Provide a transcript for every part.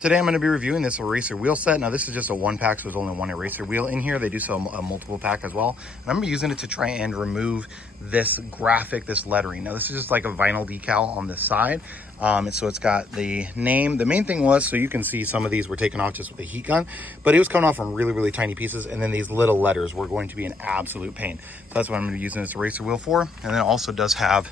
Today I'm going to be reviewing this eraser wheel set. Now this is just a one pack, so there's only one eraser wheel in here. They do sell a multiple pack as well. And I'm going to be using it to try and remove this graphic, this lettering. Now this is just like a vinyl decal on the side. And so it's got the name. The main thing was, so you can see some of these were taken off just with a heat gun, but it was coming off from really, really tiny pieces. And then these little letters were going to be an absolute pain. So that's what I'm going to be using this eraser wheel for. And then it also does have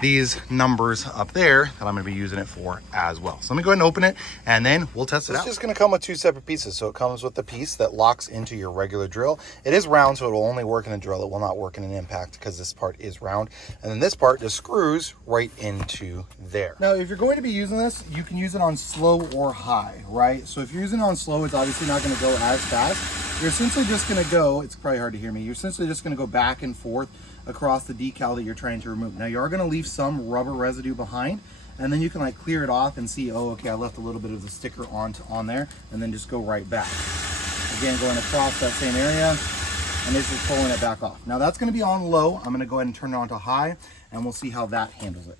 these numbers up there that I'm going to be using it for as well. So let me go ahead and open it and then we'll test it out. It's just going to come with two separate pieces. So it comes with the piece that locks into your regular drill. It is round, so it will only work in a drill. It will not work in an impact because this part is round. And then this part just screws right into there. Now, if you're going to be using this, you can use it on slow or high, right? So if you're using it on slow, it's obviously not going to go as fast. You're essentially just going to go, it's probably hard to hear me, you're essentially just going to go back and forth across the decal that you're trying to remove. Now you are going to leave some rubber residue behind, and then you can like clear it off and see, oh, okay, I left a little bit of the sticker on there, and then just go right back. Again, going across that same area, and this is pulling it back off. Now that's going to be on low. I'm going to go ahead and turn it on to high, and we'll see how that handles it.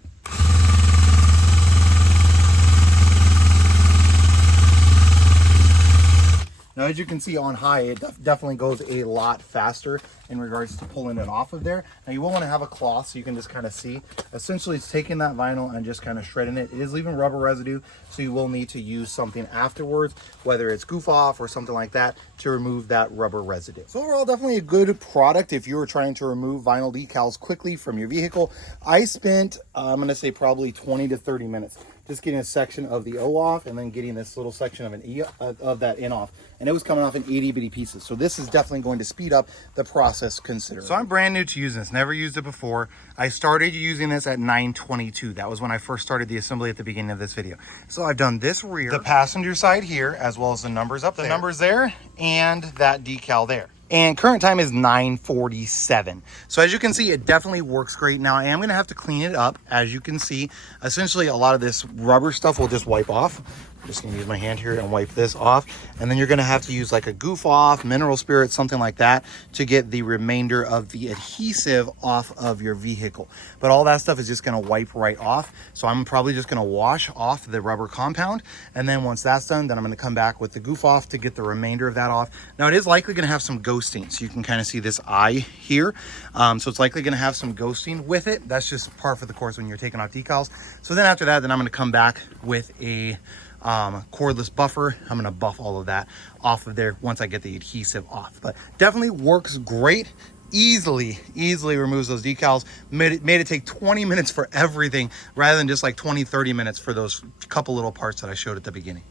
Now, as you can see on high, it definitely goes a lot faster in regards to pulling it off of there. Now, you will want to have a cloth so you can just kind of see. Essentially, it's taking that vinyl and just kind of shredding it. It is leaving rubber residue, so you will need to use something afterwards, whether it's goof off or something like that, to remove that rubber residue. So overall, definitely a good product if you were trying to remove vinyl decals quickly from your vehicle. I spent, I'm going to say probably 20 to 30 minutes just getting a section of the O off and then getting this little section of an E of that N off. And it was coming off in itty bitty pieces. So this is definitely going to speed up the process considerably. So I'm brand new to using this, never used it before. I started using this at 922. That was when I first started the assembly at the beginning of this video. So I've done this rear, the passenger side here, as well as the numbers up there, the numbers there, and that decal there. And current time is 9:47. So as you can see, it definitely works great. Now I am going to have to clean it up. As you can see, essentially a lot of this rubber stuff will just wipe off. I'm just going to use my hand here and wipe this off. And then you're going to have to use like a goof off, mineral spirit, something like that to get the remainder of the adhesive off of your vehicle. But all that stuff is just going to wipe right off. So I'm probably just going to wash off the rubber compound. And then once that's done, then I'm going to come back with the goof off to get the remainder of that off. Now it is likely going to have some ghosting. So you can kind of see this eye here. So it's likely going to have some ghosting with it. That's just par for the course when you're taking off decals. So then after that, then I'm going to come back with a cordless buffer. I'm going to buff all of that off of there once I get the adhesive off. But definitely works great. Easily removes those decals. Made it take 20 minutes for everything rather than just like 20-30 minutes for those couple little parts that I showed at the beginning.